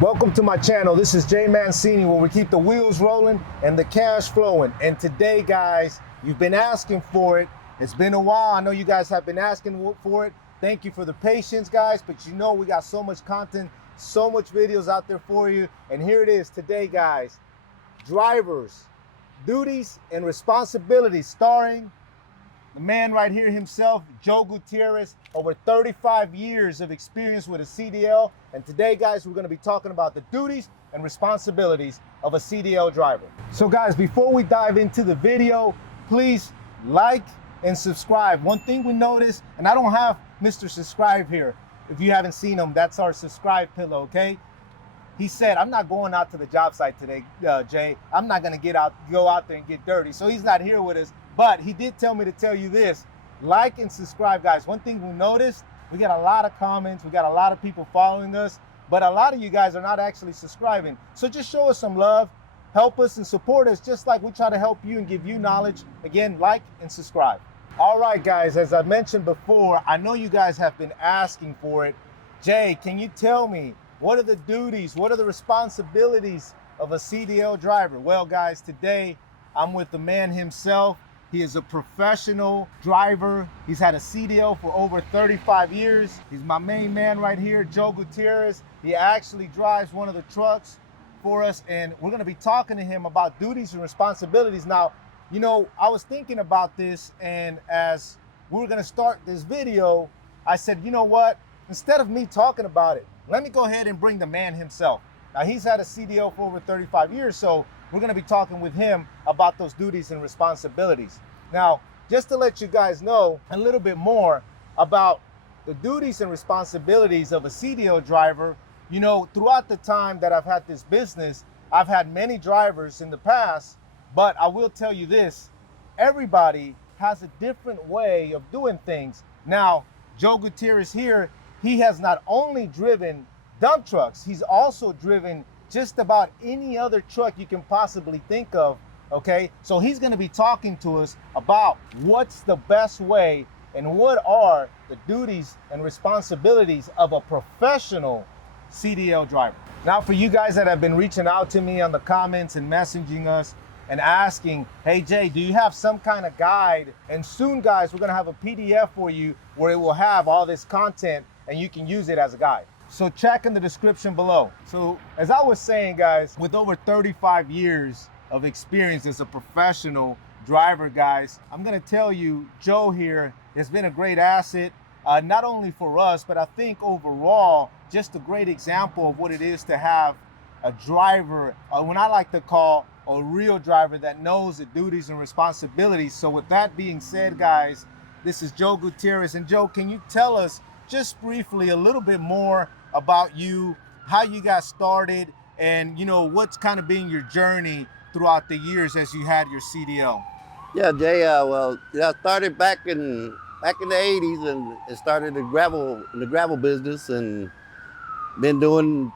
Welcome to my channel. This is Jay Mancini, where we keep the wheels rolling and the cash flowing. And today, guys, you've been asking for it. It's been a while. I know you guys have been asking for it. Thank you for the patience, guys. But you know we got so much content, so much videos out there for you. And here it is today, guys. Drivers, duties, and responsibilities, starring the man right here himself, Joe Gutierrez, over 35 years of experience with a CDL. And today, guys, we're gonna be talking about the duties and responsibilities of a CDL driver. So guys, before we dive into the video, please like and subscribe. One thing we noticed, and I don't have Mr. Subscribe here. If you haven't seen him, that's our subscribe pillow, okay? He said, I'm not going out to the job site today, Jay. I'm not gonna go out there and get dirty. So he's not here with us, but he did tell me to tell you this. Like and subscribe, guys. One thing we noticed, we got a lot of comments, we got a lot of people following us, but a lot of you guys are not actually subscribing. So just show us some love, help us and support us, just like we try to help you and give you knowledge. Again, like and subscribe. All right, guys, as I mentioned before, I know you guys have been asking for it. Jay, can you tell me, what are the duties, what are the responsibilities of a CDL driver? Well, guys, today I'm with the man himself. He is a professional driver. He's had a CDL for over 35 years. He's my main man right here, Joe Gutierrez. He actually drives one of the trucks for us, and we're gonna be talking to him about duties and responsibilities. Now, you know, I was thinking about this, and as we were gonna start this video, I said, you know what? Instead of me talking about it, let me go ahead and bring the man himself. Now, he's had a CDL for over 35 years, so we're gonna be talking with him about those duties and responsibilities. Now, just to let you guys know a little bit more about the duties and responsibilities of a CDL driver, you know, throughout the time that I've had this business, I've had many drivers in the past, but I will tell you this, everybody has a different way of doing things. Now, Joe Gutierrez here, he has not only driven dump trucks, he's also driven just about any other truck you can possibly think of, okay? So he's gonna be talking to us about what's the best way and what are the duties and responsibilities of a professional CDL driver. Now, for you guys that have been reaching out to me on the comments and messaging us and asking, hey Jay, do you have some kind of guide? And soon, guys, we're gonna have a PDF for you where it will have all this content and you can use it as a guide. So check in the description below. So as I was saying, guys, with over 35 years of experience as a professional driver, guys, I'm gonna tell you, Joe here has been a great asset, not only for us, but I think overall, just a great example of what it is to have a driver, when I like to call a real driver that knows the duties and responsibilities. So with that being said, guys, this is Joe Gutierrez. And Joe, can you tell us just briefly a little bit more about you, how you got started, and you know what's kind of been your journey throughout the years as you had your CDL? Yeah, Jay. I started back in the '80s and started the gravel business, and been doing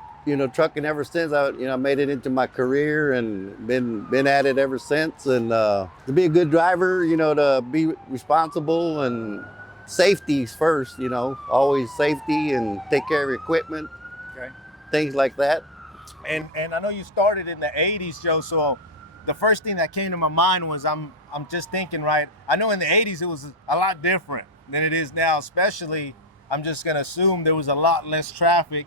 trucking ever since. I made it into my career and been at it ever since. And to be a good driver, to be responsible and safety's first, always safety and take care of your equipment, Okay. things like that. And I know you started in the 80s, Joe, so the first thing that came to my mind was I'm just thinking, right, I know in the 80s it was a lot different than it is now, especially I'm just gonna assume there was a lot less traffic.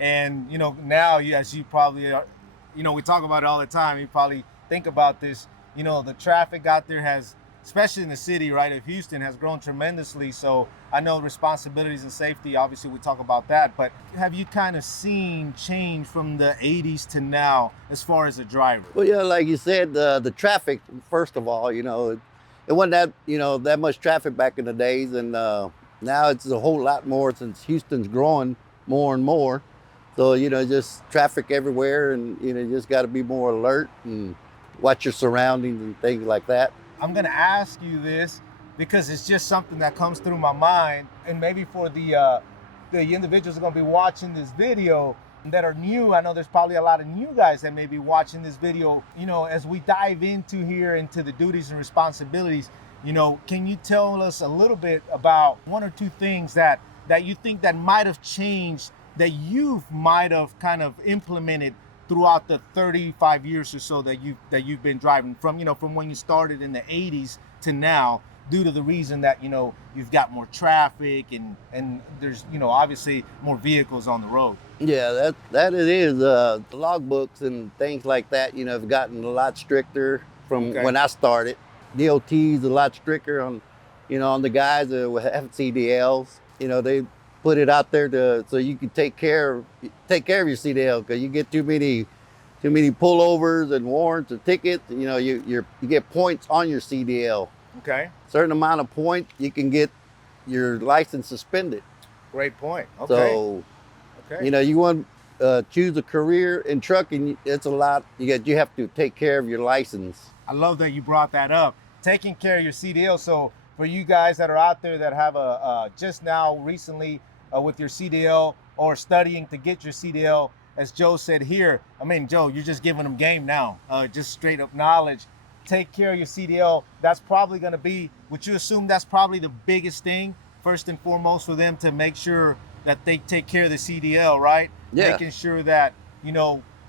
And you know, now, as you probably are, you know, we talk about it all the time, you probably think about this, you know, the traffic out there has, especially in the city, right, of Houston, has grown tremendously. So I know responsibilities and safety, obviously we talk about that, but have you kind of seen change from the 80s to now as far as a driver? Well, yeah, like you said, the traffic, first of all, it wasn't that much traffic back in the days. And now it's a whole lot more since Houston's growing more and more. So, just traffic everywhere, and, just got to be more alert and watch your surroundings and things like that. I'm gonna ask you this because it's just something that comes through my mind, and maybe for the individuals that are gonna be watching this video that are new, I know there's probably a lot of new guys that may be watching this video, as we dive into the duties and responsibilities, can you tell us a little bit about one or two things that you think that might have changed that you might have kind of implemented throughout the 35 years or so that you've been driving, from from when you started in the 80s to now, due to the reason that you've got more traffic and there's obviously more vehicles on the road? Yeah, that it is. The logbooks and things like that, have gotten a lot stricter from Okay. when I started. DOT's a lot stricter on the guys that have CDLs. They put it out there so you can take care of your CDL, because you get too many pullovers and warrants and tickets. You get points on your CDL. Okay. Certain amount of points, you can get your license suspended. Great point. Okay. So, okay. you want to choose a career in trucking, it's a lot. You have to take care of your license. I love that you brought that up. Taking care of your CDL. So for you guys that are out there that have just now recently with your CDL or studying to get your CDL, as Joe said here, I mean, Joe, you're just giving them game now, just straight up knowledge. Take care of your CDL. That's probably going to be, would you assume that's probably the biggest thing, first and foremost, for them to make sure that they take care of the CDL, right? Yeah. Making sure that,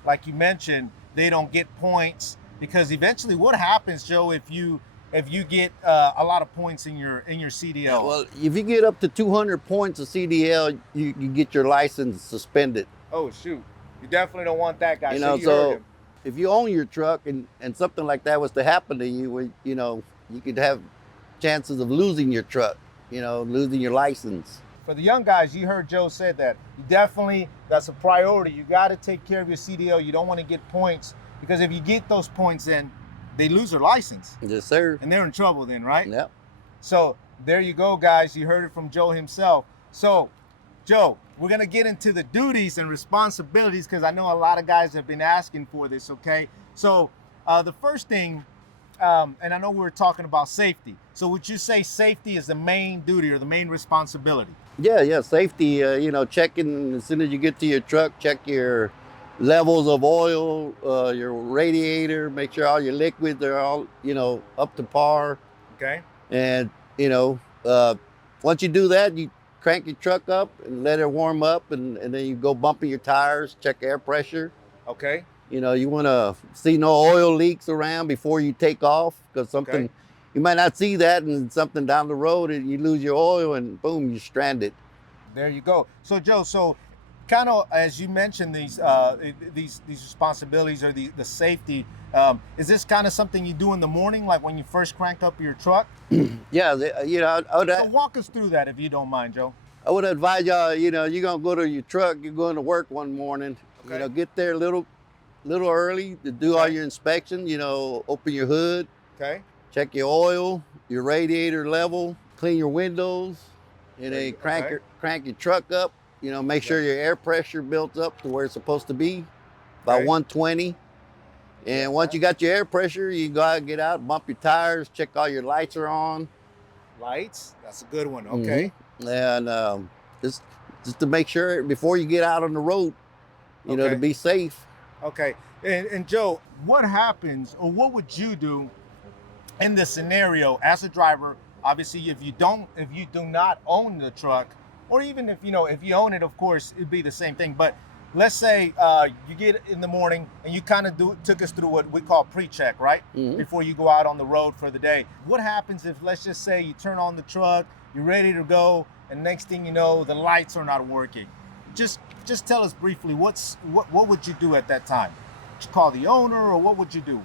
like you mentioned, they don't get points, because eventually what happens, Joe, if you get a lot of points in your CDL? Yeah, well, if you get up to 200 points of CDL, you get your license suspended. Oh, shoot. You definitely don't want that, guy. So if you own your truck and something like that was to happen to you, you could have chances of losing your truck, losing your license. For the young guys, you heard Joe said that. That's a priority. You got to take care of your CDL. You don't want to get points, because if you get those points, then they lose their license. Yes, sir. And they're in trouble then, right? Yep. So there you go, guys. You heard it from Joe himself. So, Joe, we're going to get into the duties and responsibilities, because I know a lot of guys have been asking for this, okay? So the first thing, and I know we were talking about safety. So would you say safety is the main duty or the main responsibility? Yeah, safety, checking as soon as you get to your truck, check your levels of oil, your radiator, make sure all your liquids are all, up to par. Okay. And, once you do that, you crank your truck up and let it warm up, and then you go bumping your tires, check air pressure. Okay. You want to see no oil leaks around before you take off, because something, you might not see that, and something down the road and you lose your oil and boom, you're stranded. There you go. So Joe, kind of as you mentioned these responsibilities or the safety, is this kind of something you do in the morning, like when you first crank up your truck? Yeah, I would. So walk us through that, if you don't mind, Joe. I would advise y'all. You're gonna go to your truck. You're going to work one morning. Okay. Get there a little early to do all your inspection. Open your hood. Okay. Check your oil, your radiator level, clean your windows, and then crank your truck up. Make sure your air pressure built up to where it's supposed to be, about 120. And once you got your air pressure, you gotta get out, bump your tires, check all your lights are on. Lights, that's a good one. Okay. Mm-hmm. And just to make sure before you get out on the road, to be safe. Okay. And Joe, what happens, or what would you do in this scenario as a driver? Obviously, if you do not own the truck, or even if you own it, of course, it'd be the same thing. But let's say you get in the morning and you kind of took us through what we call pre-check, right? Mm-hmm. Before you go out on the road for the day. What happens if, let's just say, you turn on the truck, you're ready to go, and next thing you know, the lights are not working? Just tell us briefly, what would you do at that time? Would you call the owner, or what would you do?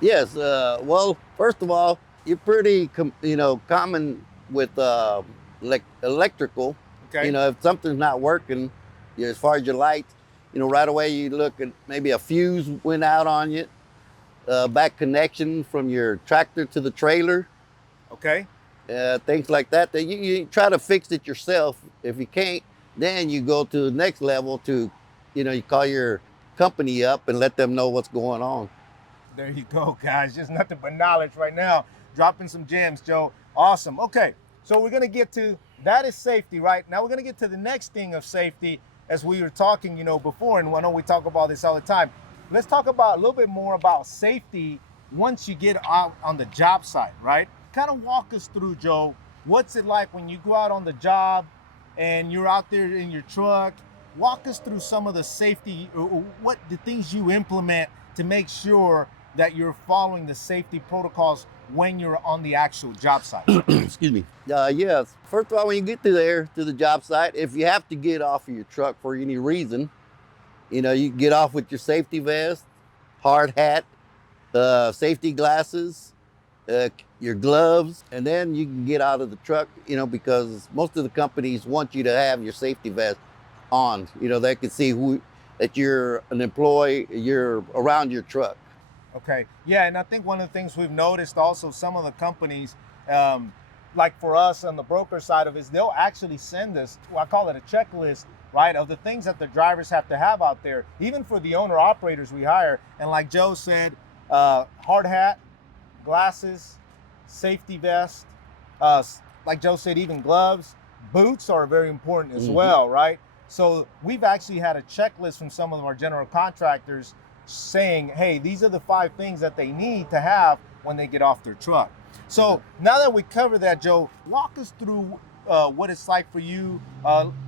Yes. Well, first of all, you're pretty common with electrical. Okay. If something's not working, as far as your lights, right away you look at maybe a fuse went out on you, back connection from your tractor to the trailer. Okay. Things like that. That you try to fix it yourself. If you can't, then you go to the next level to, you call your company up and let them know what's going on. There you go, guys. Just nothing but knowledge right now. Dropping some gems, Joe. Awesome. Okay, so we're going to get to, that is safety, right? Now we're going to get to the next thing of safety, as we were talking, before, and I know we talk about this all the time. Let's talk about a little bit more about safety once you get out on the job site, right? Kind of walk us through, Joe. What's it like when you go out on the job and you're out there in your truck walk us through some of the safety, or what the things you implement to make sure that you're following the safety protocols when you're on the actual job site. Excuse me. Yes. First of all, when you get to the job site, if you have to get off of your truck for any reason, you know, you get off with your safety vest, hard hat, safety glasses, your gloves, and then you can get out of the truck, you know, because most of the companies want you to have your safety vest on. You know, they can see that you're an employee, you're around your truck. Okay. Yeah, and I think one of the things we've noticed also, some of the companies, like for us on the broker side of it, is they'll actually send us, well, I call it a checklist, right, of the things that the drivers have to have out there, even for the owner operators we hire. And like Joe said, hard hat, glasses, safety vest, like Joe said, even gloves, boots are very important as well, right? So we've actually had a checklist from some of our general contractors saying, hey, these are the 5 things that they need to have when they get off their truck. So now that we cover that, Joe, walk us through what it's like for you.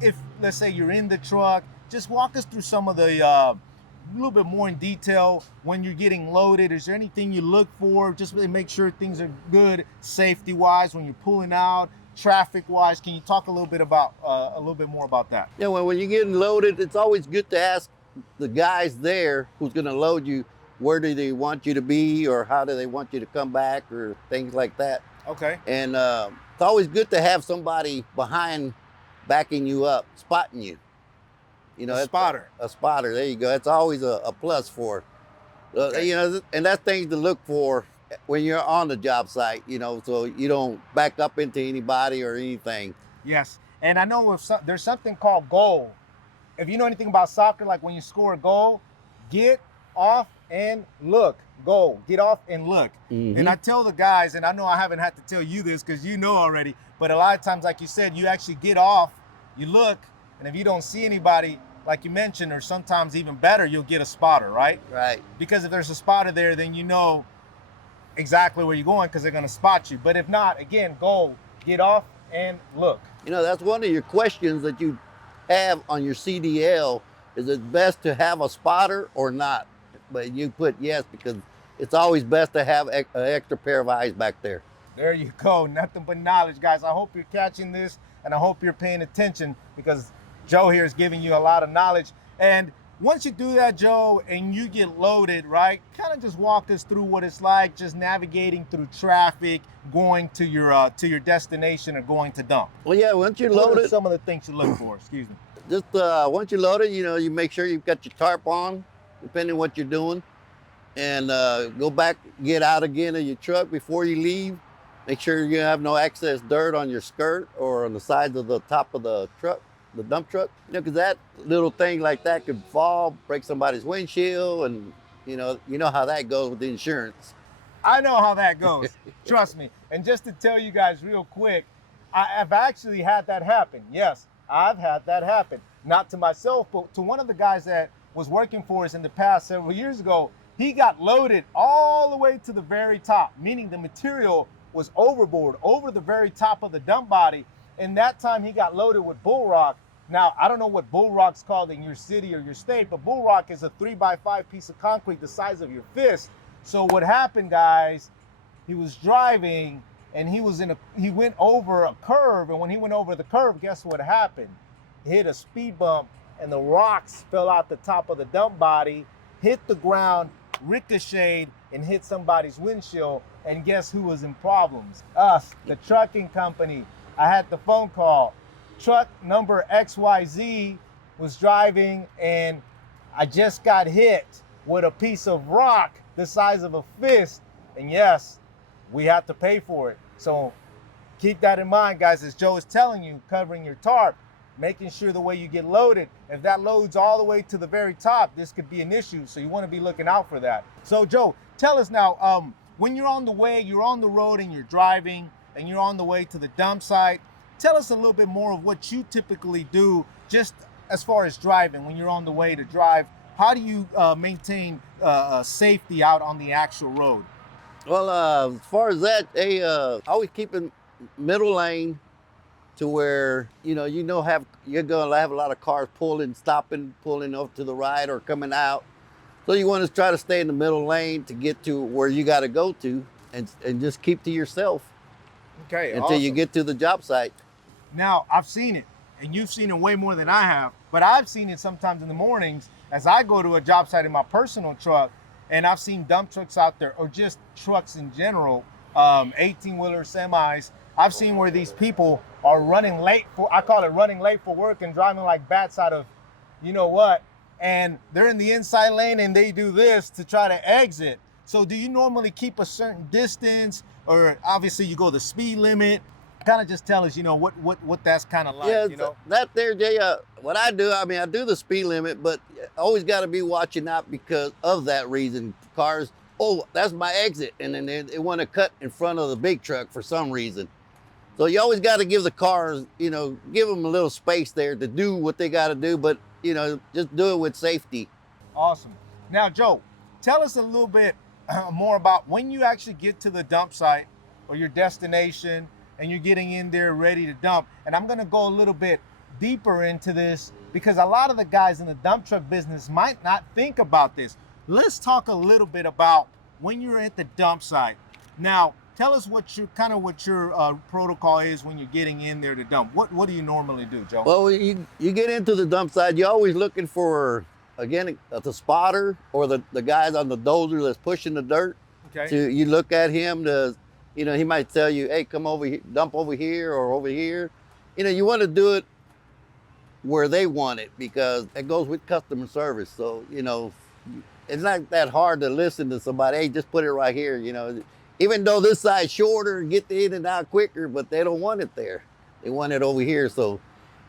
If, let's say, you're in the truck, just walk us through some of the, a little bit more in detail when you're getting loaded. Is there anything you look for just to make sure things are good safety-wise when you're pulling out, traffic-wise? Can you talk a little bit more about that? Yeah, well, when you're getting loaded, it's always good to ask the guys there who's going to load you, where do they want you to be, or how do they want you to come back, or things like that. Okay. And it's always good to have somebody behind backing you up, spotting you. You know, a spotter. A spotter. There you go. It's always a plus for, Okay. you know, and that's things to look for when you're on the job site. You know, so you don't back up into anybody or anything. Yes, and I know there's something called goal. If you know anything about soccer, like when you score a goal, get off and look. Goal. Get off and look. And I tell the guys, and I know I haven't had to tell you this because you know already, but a lot of times, like you said, you actually get off, you look, and if you don't see anybody, like you mentioned, or sometimes even better, you'll get a spotter, right? Right. Because if there's a spotter there, then you know exactly where you're going because they're going to spot you. But if not, again, goal. Get off and look. You know, that's one of your questions that you have on your CDL. Is it best to have a spotter or not? But you put yes, because it's always best to have an extra pair of eyes back there. There you go. Nothing but knowledge, guys. I hope you're catching this, and I hope you're paying attention, because Joe here is giving you a lot of knowledge. And once you do that, Joe, and you get loaded, right, kind of just walk us through what it's like just navigating through traffic, going to your destination, or going to dump. Well, yeah, once you're What are loaded, some of the things you look for? Excuse me. just once you're loaded, you know, you make sure you've got your tarp on, depending on what you're doing, and go back, get out again of your truck before you leave. Make sure you have no excess dirt on your skirt or on the sides of the top of the truck, the dump truck. You know, because that little thing like that could fall, break somebody's windshield, and you know how that goes with the insurance. I know how that goes. Trust me. And just to tell you guys real quick, I've actually had that happen. Yes, I've had that happen. Not to myself, but to one of the guys that was working for us in the past several years ago. He got loaded all the way to the very top, meaning the material was overboard, over the very top of the dump body. And that time he got loaded with bull rock. Now, I don't know what bull rock's called in your city or your state, but bull rock is a 3x5 piece of concrete the size of your fist. So what happened, guys, he was driving and he went over a curve. And when he went over the curve, guess what happened? He hit a speed bump and the rocks fell out the top of the dump body, hit the ground, ricocheted, and hit somebody's windshield. And guess who was in problems? Us, the trucking company. I had the phone call. Truck number XYZ was driving, and I just got hit with a piece of rock the size of a fist. And yes, we had to pay for it. So keep that in mind, guys, as Joe is telling you, covering your tarp, making sure the way you get loaded, if that loads all the way to the very top, this could be an issue. So you want to be looking out for that. So Joe, tell us now, when you're on the way, you're on the road and you're driving and you're on the way to the dump site, tell us a little bit more of what you typically do just as far as driving. When you're on the way to drive, how do you maintain safety out on the actual road? Well, as far as that, they always keep in middle lane, to where you're gonna have a lot of cars pulling, stopping, pulling off to the right or coming out. So you want to try to stay in the middle lane to get to where you got to go to, and just keep to yourself Okay, until you awesome. get to the job site. Now, I've seen it, and you've seen it way more than I have, but I've seen it sometimes in the mornings as I go to a job site in my personal truck, and I've seen dump trucks out there, or just trucks in general, 18-wheeler semis. I've seen where these people are running late I call it running late for work and driving like bats out of you know what, and they're in the inside lane and they do this to try to exit. So do you normally keep a certain distance, or obviously you go the speed limit? Kind of just tell us, what that's kind of like, Yeah, that there, Jay. What I do, I do the speed limit, but always got to be watching out because of that reason. Cars, oh, that's my exit, and then they want to cut in front of the big truck for some reason. So you always got to give the cars, give them a little space there to do what they got to do, but just do it with safety. Awesome. Now, Joe, tell us a little bit more about when you actually get to the dump site or your destination and you're getting in there ready to dump. And I'm going to go a little bit deeper into this because a lot of the guys in the dump truck business might not think about this. Let's talk a little bit about when you're at the dump site. Now, tell us what your protocol is when you're getting in there to dump. What do you normally do, Joe? Well, you get into the dump site, you're always looking for, again, the spotter or the guys on the dozer that's pushing the dirt. Okay. You look at him he might tell you, hey, come over here, dump over here or over here. You want to do it where they want it because it goes with customer service. So, it's not that hard to listen to somebody, hey, just put it right here, even though this side's shorter and get in and out quicker, but they don't want it there. They want it over here. So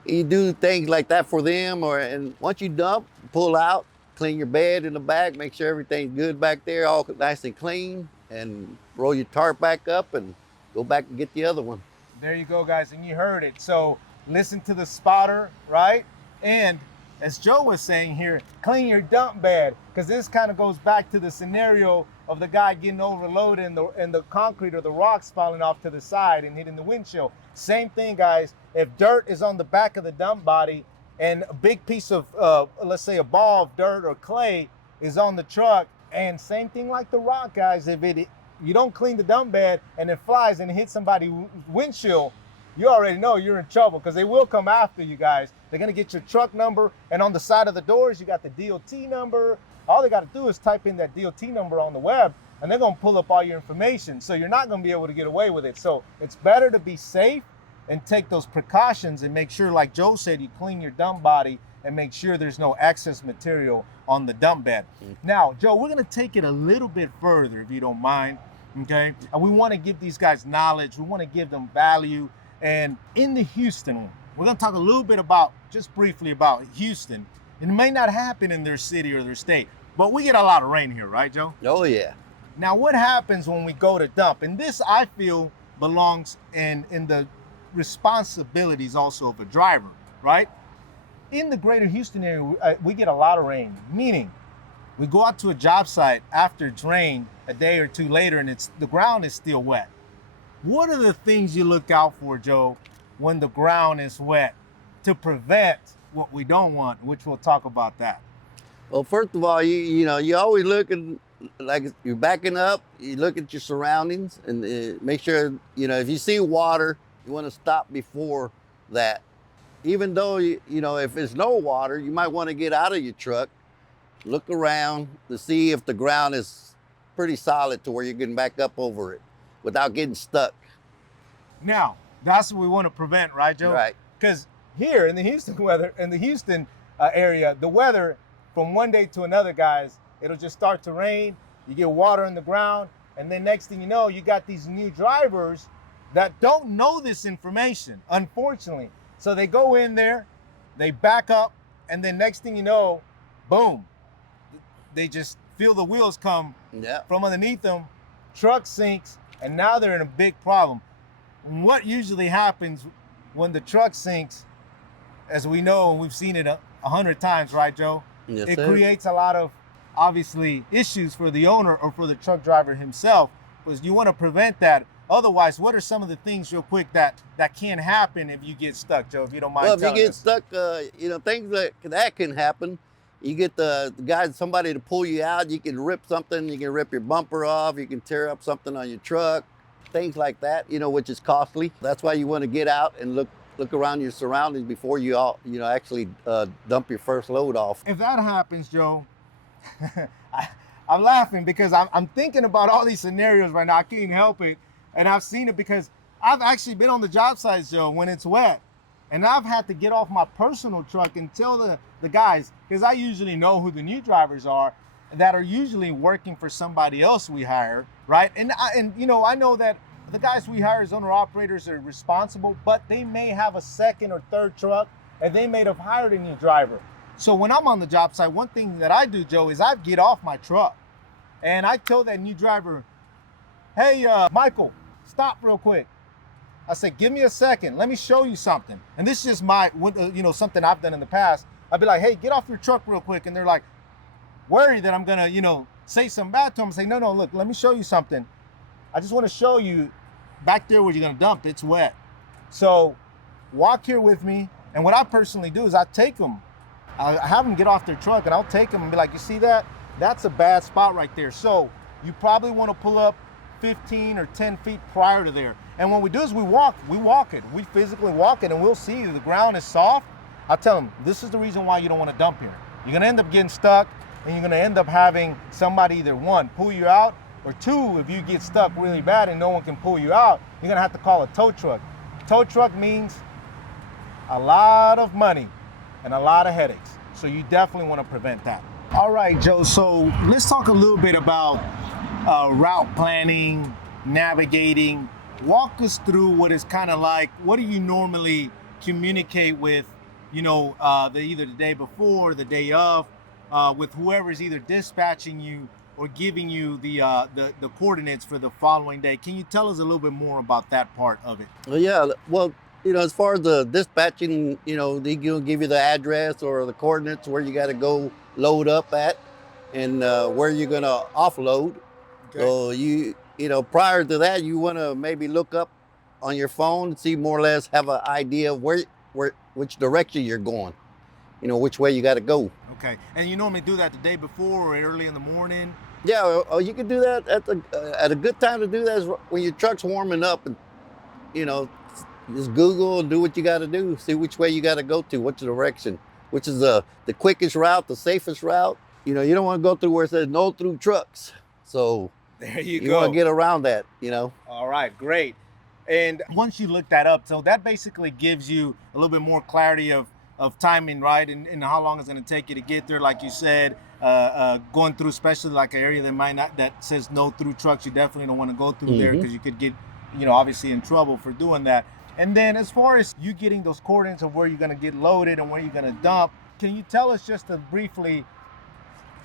you do things like that for them, and once you dump, pull out, clean your bed in the back, make sure everything's good back there, all nice and clean, and roll your tarp back up and go back and get the other one. There you go, guys, and you heard it. So listen to the spotter, right? And as Joe was saying here, clean your dump bed, because this kind of goes back to the scenario of the guy getting overloaded and the concrete or the rocks falling off to the side and hitting the windshield. Same thing, guys. If dirt is on the back of the dump body and a big piece of, let's say a ball of dirt or clay is on the truck, and same thing like the rock, guys, if you don't clean the dump bed and it flies and hits somebody's windshield, you already know you're in trouble, because they will come after you, guys. They're gonna get your truck number, and on the side of the doors, you got the DOT number. All they gotta do is type in that DOT number on the web, and they're gonna pull up all your information. So you're not gonna be able to get away with it. So it's better to be safe and take those precautions and make sure, like Joe said, you clean your dump body and make sure there's no excess material on the dump bed. Now, Joe, we're gonna take it a little bit further, if you don't mind, okay? And we wanna give these guys knowledge, we wanna give them value. And in the Houston one, we're gonna talk a little bit just briefly about Houston. It may not happen in their city or their state, but we get a lot of rain here, right, Joe? Oh, yeah. Now, what happens when we go to dump? And this, I feel, belongs in the responsibilities also of a driver, right? In the greater Houston area, we get a lot of rain, meaning we go out to a job site after it's rained a day or two later and the ground is still wet. What are the things you look out for, Joe, when the ground is wet to prevent what we don't want, which we'll talk about that? Well, first of all, you always looking like you're backing up. You look at your surroundings and make sure, if you see water, you want to stop before that. Even though, if there's no water, you might want to get out of your truck, look around to see if the ground is pretty solid to where you're getting back up over it without getting stuck. Now, that's what we want to prevent, right, Joe? Right. Because here in the Houston area, the weather from one day to another, guys, it'll just start to rain, you get water in the ground, and then next thing you know, you got these new drivers that don't know this information, unfortunately. So they go in there, they back up, and then next thing you know, boom, they just feel the wheels come from underneath them, truck sinks, and now they're in a big problem. What usually happens when the truck sinks, as we know, and we've seen it 100 times, right, Joe? Yes, it sir. creates a lot of, obviously, issues for the owner or for the truck driver himself, because you want to prevent that. otherwise, what are some of the things real quick that can happen if you get stuck, Joe, if you don't mind Well, if you telling get us? stuck, things that can happen. You get the guy, somebody to pull you out. You can rip something. You can rip your bumper off. You can tear up something on your truck, things like that. Which is costly. That's why you want to get out and look around your surroundings before you actually dump your first load off. If that happens, Joe, I'm laughing because I'm thinking about all these scenarios right now. I can't help it. And I've seen it because I've actually been on the job sites, Joe, when it's wet. And I've had to get off my personal truck and tell the guys, because I usually know who the new drivers are that are usually working for somebody else we hire, right? And I know that the guys we hire as owner operators are responsible, but they may have a second or third truck and they may have hired a new driver. So when I'm on the job site, one thing that I do, Joe, is I get off my truck and I tell that new driver, hey, Michael, stop real quick. I said, give me a second. Let me show you something. And this is something I've done in the past. I'd be like, hey, get off your truck real quick. And they're like, worried that I'm going to, say something bad to them. I say, no, look, let me show you something. I just want to show you back there where you're going to dump. It's wet. So walk here with me. And what I personally do is I take them. I have them get off their truck and I'll take them and be like, you see that? That's a bad spot right there. So you probably want to pull up 15 or 10 feet prior to there. And what we do is we walk it. We physically walk it and we'll see the ground is soft. I'll tell them, this is the reason why you don't want to dump here. You're going to end up getting stuck and you're going to end up having somebody either one, pull you out, or two, if you get stuck really bad and no one can pull you out, you're going to have to call a tow truck. Tow truck means a lot of money and a lot of headaches. So you definitely want to prevent that. All right, Joe, so let's talk a little bit about route planning, navigating. Walk us through what it's kind of like. What do you normally communicate with, either the day before, or the day of, with whoever's either dispatching you or giving you the coordinates for the following day? Can you tell us a little bit more about that part of it? Well, yeah. Well, as far as the dispatching, they give you the address or the coordinates where you got to go load up at, and where you're gonna offload. Okay. So prior to that, you want to maybe look up on your phone and see more or less, have an idea of which direction you're going. Which way you got to go. Okay, and you normally do that the day before or early in the morning? Yeah, or you can do that at a good time to do that is when your truck's warming up, and just Google and do what you got to do. See which way you got to go to, which direction, which is the quickest route, the safest route. You don't want to go through where it says no through trucks. So there you go. You want to get around that, All right, great. And once you look that up, so that basically gives you a little bit more clarity of timing, right? And how long it's going to take you to get there. Like you said, going through, especially like an area that says no through trucks, you definitely don't want to go through there because you could get, obviously in trouble for doing that. And then as far as you getting those coordinates of where you're going to get loaded and where you're going to dump, can you tell us just briefly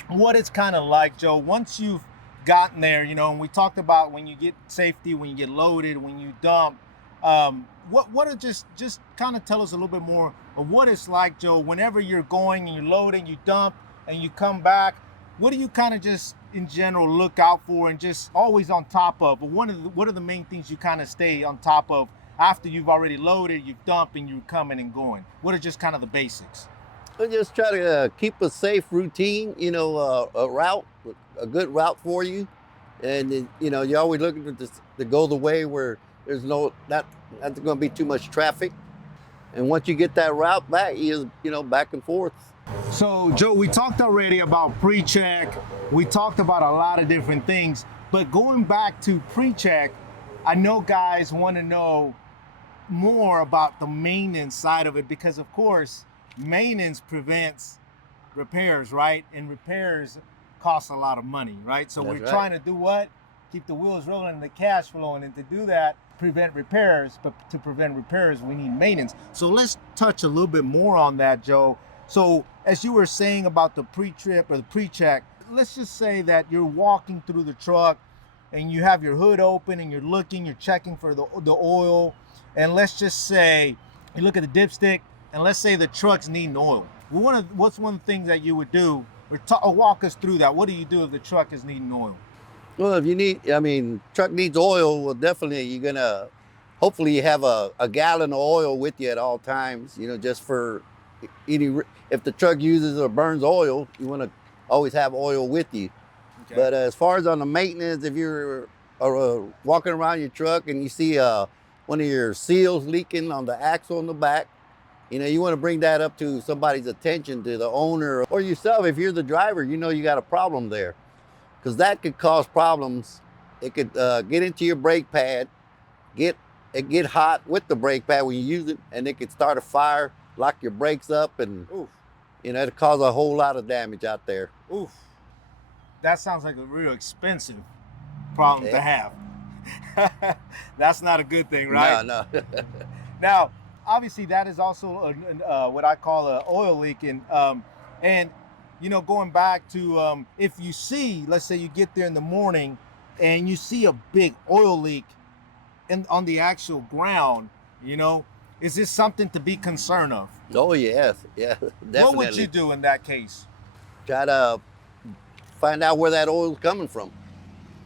what it's kind of like, Joe, once you've gotten there, and we talked about when you get safety, when you get loaded, when you dump, what are just kind of tell us a little bit more of what it's like, Joe, whenever you're going and you're loading, you dump and you come back. What do you kind of just in general look out for and just always on top of? What are the main things you kind of stay on top of after you've already loaded, you've dumped, and you're coming and going? What are just kind of the basics? I just try to keep a safe routine, a route, a good route for you. And, you're always looking to go the way where there's not going to be too much traffic. And once you get that route back, back and forth. So, Joe, we talked already about pre-check. We talked about a lot of different things. But going back to pre-check, I know guys want to know more about the maintenance side of it because, of course, maintenance prevents repairs, right? And repairs cost a lot of money, right? So we're trying to do what? Keep the wheels rolling and the cash flowing. And to do that, prevent repairs. But to prevent repairs, we need maintenance. So let's touch a little bit more on that, Joe. So as you were saying about the pre-trip or the pre-check, let's just say that you're walking through the truck and you have your hood open and you're checking for the oil. And let's just say you look at the dipstick, and let's say the truck's needing oil. What's one of the things that you would do, or walk us through that? What do you do if the truck is needing oil? Well, if you need, I mean, truck needs oil, well, definitely hopefully you have a gallon of oil with you at all times, just for if the truck uses or burns oil, you want to always have oil with you. Okay. But as far as on the maintenance, if you're walking around your truck and you see one of your seals leaking on the axle in the back, you want to bring that up to somebody's attention, to the owner or yourself. If you're the driver, you got a problem there, because that could cause problems. It could get into your brake pad, get hot with the brake pad when you use it, and it could start a fire, lock your brakes up, and Oof. it'd cause a whole lot of damage out there. Oof. That sounds like a real expensive problem to have. That's not a good thing, right? No. Now, obviously, that is also what I call an oil leak. And going back to if you see, let's say you get there in the morning and you see a big oil leak on the actual ground, is this something to be concerned of? Oh, yes. Yeah, definitely. What would you do in that case? Try to find out where that oil's coming from.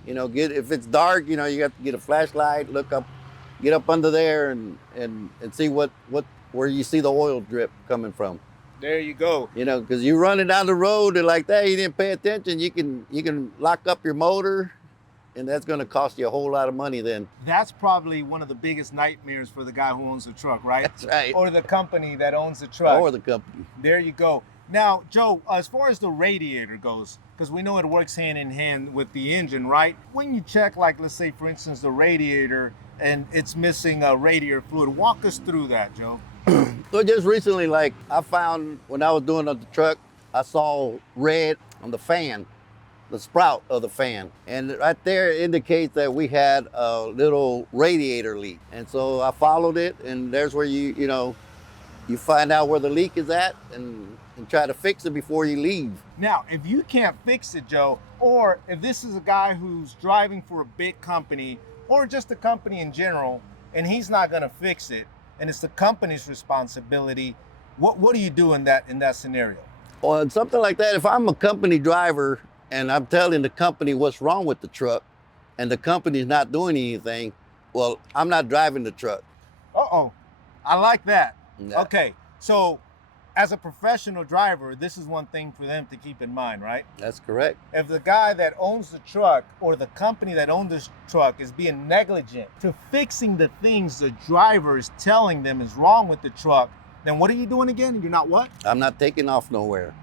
If it's dark, you have to get a flashlight, get up under there and see where you see the oil drip coming from. There you go. Because you're running down the road and like that, you didn't pay attention, you can lock up your motor, and that's going to cost you a whole lot of money then. That's probably one of the biggest nightmares for the guy who owns the truck, right? That's right. Or the company that owns the truck. Or the company. There you go. Now, Joe, as far as the radiator goes, because we know it works hand in hand with the engine, right? When you check, like, let's say, for instance, the radiator and it's missing radiator fluid, walk us through that, Joe. So just recently, like, I found when I was doing on the truck, I saw red on the fan, the sprout of the fan. And right there indicates that we had a little radiator leak. And so I followed it, and there's where you find out where the leak is at and try to fix it before you leave. Now, if you can't fix it, Joe, or if this is a guy who's driving for a big company or just a company in general, and he's not going to fix it, and it's the company's responsibility, what do you do in that scenario? Well, in something like that, if I'm a company driver and I'm telling the company what's wrong with the truck and the company's not doing anything, well, I'm not driving the truck. Uh-oh, I like that. Yeah. Okay, so as a professional driver, this is one thing for them to keep in mind, right? That's correct. If the guy that owns the truck or the company that owns this truck is being negligent to fixing the things the driver is telling them is wrong with the truck, then what are you doing again? You're not what? I'm not taking off nowhere.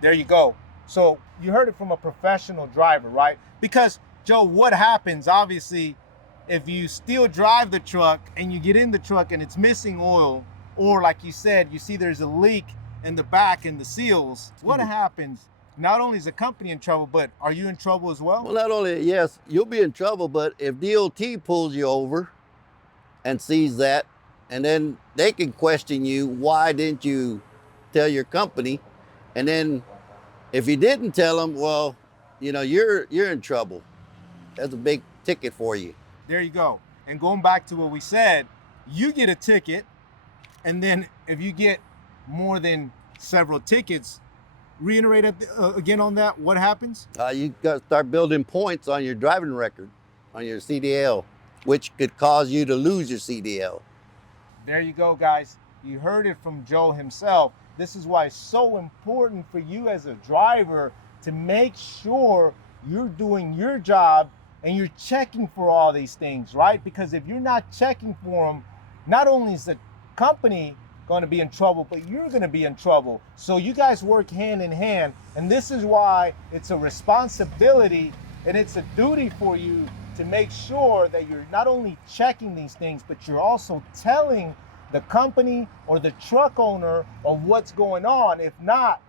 There you go. So you heard it from a professional driver, right? Because, Joe, what happens, obviously, if you still drive the truck and you get in the truck and it's missing oil, or like you said, you see there's a leak in the back in the seals, what happens? Not only is the company in trouble, but are you in trouble as well? Well, not only, yes, you'll be in trouble, but if DOT pulls you over and sees that, and then they can question you, why didn't you tell your company? And then if you didn't tell them, well, you're in trouble. That's a big ticket for you. There you go. And going back to what we said, you get a ticket, and then if you get more than several tickets, reiterate again on that, what happens? You got to start building points on your driving record, on your CDL, which could cause you to lose your CDL. There you go, guys. You heard it from Joe himself. This is why it's so important for you as a driver to make sure you're doing your job and you're checking for all these things, right? Because if you're not checking for them, not only is the company going to be in trouble, but you're going to be in trouble. So you guys work hand in hand, and this is why it's a responsibility and it's a duty for you to make sure that you're not only checking these things, but you're also telling the company or the truck owner of what's going on. If not,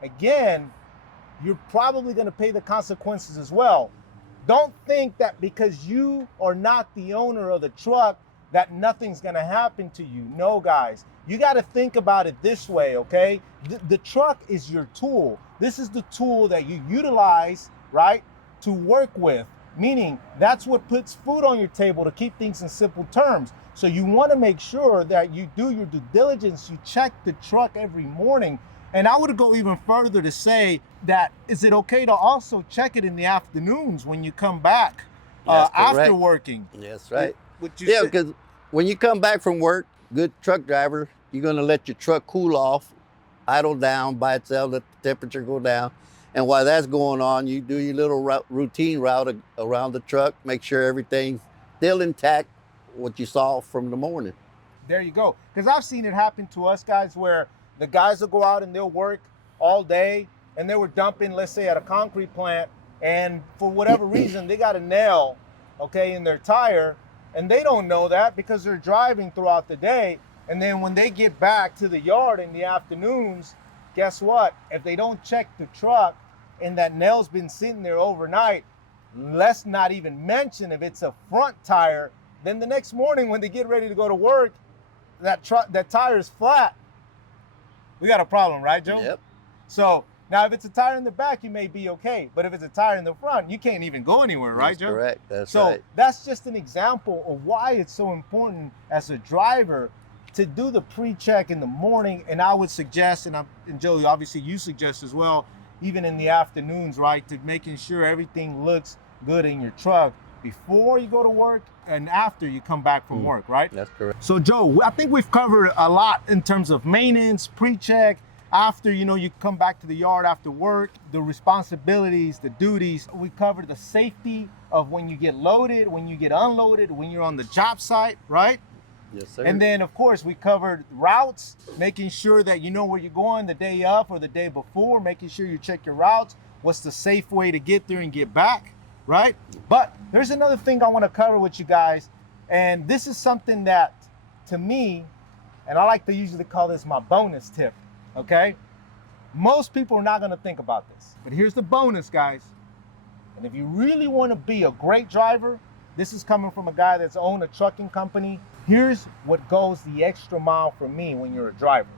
again, you're probably going to pay the consequences as well. Don't think that because you are not the owner of the truck that nothing's going to happen to you. No, guys, you got to think about it this way, okay? The truck is your tool. This is the tool that you utilize, right, to work with, meaning that's what puts food on your table, to keep things in simple terms. So you want to make sure that you do your due diligence. You check the truck every morning. And I would go even further to say that, is it okay to also check it in the afternoons when you come back That's after correct. working? That's right. Would you Yeah, say? because when you come back from work, good truck driver, you're gonna let your truck cool off, idle down by itself, let the temperature go down. And while that's going on, you do your little routine route around the truck, make sure everything's still intact, what you saw from the morning. There you go. Because I've seen it happen to us guys where the guys will go out and they'll work all day and they were dumping, let's say, at a concrete plant, and for whatever reason, they got a nail, okay, in their tire, and they don't know that because they're driving throughout the day. And then when they get back to the yard in the afternoons, guess what? If they don't check the truck and that nail's been sitting there overnight, let's not even mention if it's a front tire, then the next morning when they get ready to go to work, that tire is flat. We got a problem, right, Joe? Yep. So now if it's a tire in the back, you may be okay. But if it's a tire in the front, you can't even go anywhere, right, That's Joe? correct. That's So right. that's just an example of why it's so important as a driver to do the pre-check in the morning. And I would suggest, and Joe, obviously you suggest as well, even in the afternoons, right, to making sure everything looks good in your truck before you go to work and after you come back from work, right? That's correct. So Joe, I think we've covered a lot in terms of maintenance, pre-check, after, you come back to the yard after work, the responsibilities, the duties. We covered the safety of when you get loaded, when you get unloaded, when you're on the job site, right? Yes, sir. And then of course we covered routes, making sure that you know where you're going the day of or the day before, making sure you check your routes, what's the safe way to get there and get back, right? But there's another thing I want to cover with you guys, and this is something that, to me, and I like to usually call this my bonus tip, okay? Most people are not going to think about this, but here's the bonus, guys. And if you really want to be a great driver, this is coming from a guy that's owned a trucking company. Here's what goes the extra mile for me when you're a driver.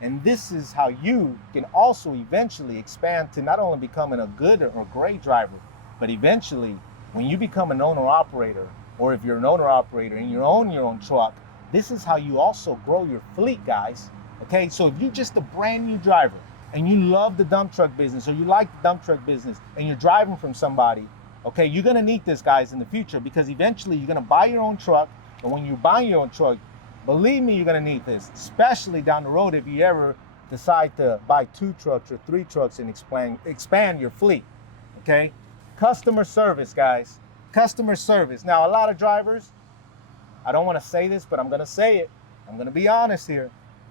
And this is how you can also eventually expand to not only becoming a good or great driver, but eventually when you become an owner operator, or if you're an owner operator and you own your own truck, this is how you also grow your fleet, guys. Okay, so if you're just a brand new driver and you love the dump truck business, or you like the dump truck business and you're driving from somebody, okay, you're gonna need this, guys, in the future, because eventually you're gonna buy your own truck. And when you buy your own truck, believe me, you're gonna need this, especially down the road if you ever decide to buy 2 trucks or 3 trucks and expand your fleet, okay? Customer service, guys, customer service. Now, a lot of drivers, I don't wanna say this, but I'm gonna say it. I'm gonna be honest here.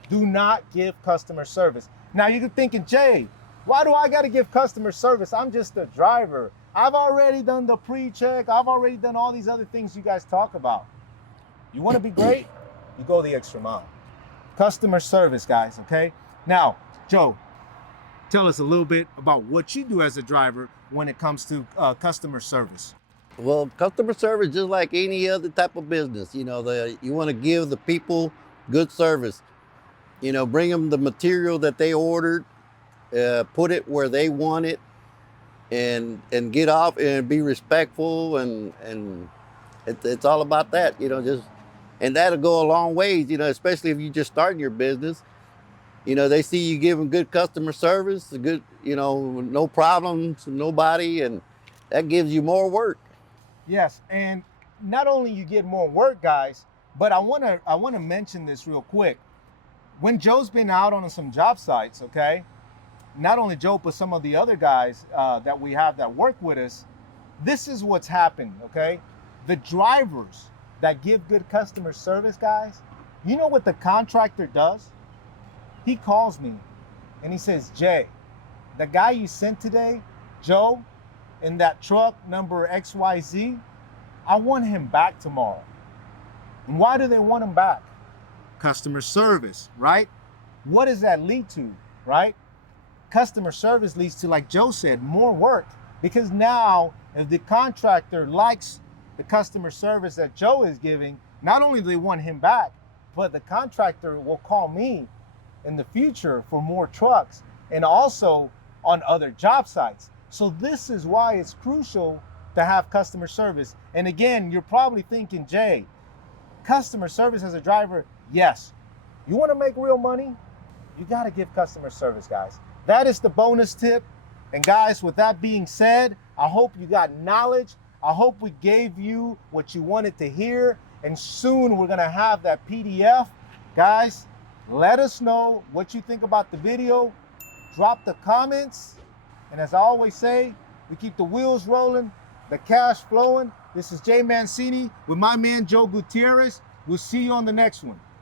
Do not give customer service. Now, you're thinking, Jay, why do I gotta give customer service? I'm just a driver. I've already done the pre-check. I've already done all these other things you guys talk about. You want to be great? You go the extra mile. Customer service, guys, okay? Now, Joe, tell us a little bit about what you do as a driver when it comes to customer service. Well, customer service, just like any other type of business, you want to give the people good service. Bring them the material that they ordered, put it where they want it, and get off and be respectful, and it's all about that, and that'll go a long ways, especially if you just starting your business. They see you giving good customer service, good, no problems, nobody, and that gives you more work. Yes, and not only you get more work, guys, but I wanna mention this real quick. When Joe's been out on some job sites, okay, not only Joe, but some of the other guys that we have that work with us, this is what's happened, okay? The drivers that give good customer service, guys, you know what the contractor does? He calls me and he says, Jay, the guy you sent today, Joe, in that truck number XYZ, I want him back tomorrow. And why do they want him back? Customer service, right? What does that lead to, right? Customer service leads to, like Joe said, more work. Because now, if the contractor likes the customer service that Joe is giving, not only do they want him back, but the contractor will call me in the future for more trucks and also on other job sites. So this is why it's crucial to have customer service. And again, you're probably thinking, Jay, customer service as a driver, yes. You want to make real money? You got to give customer service, guys. That is the bonus tip. And guys, with that being said, I hope you got knowledge. I hope we gave you what you wanted to hear. And soon we're going to have that PDF. Guys, let us know what you think about the video. Drop the comments. And as I always say, we keep the wheels rolling, the cash flowing. This is Jay Mancini with my man Joe Gutierrez. We'll see you on the next one.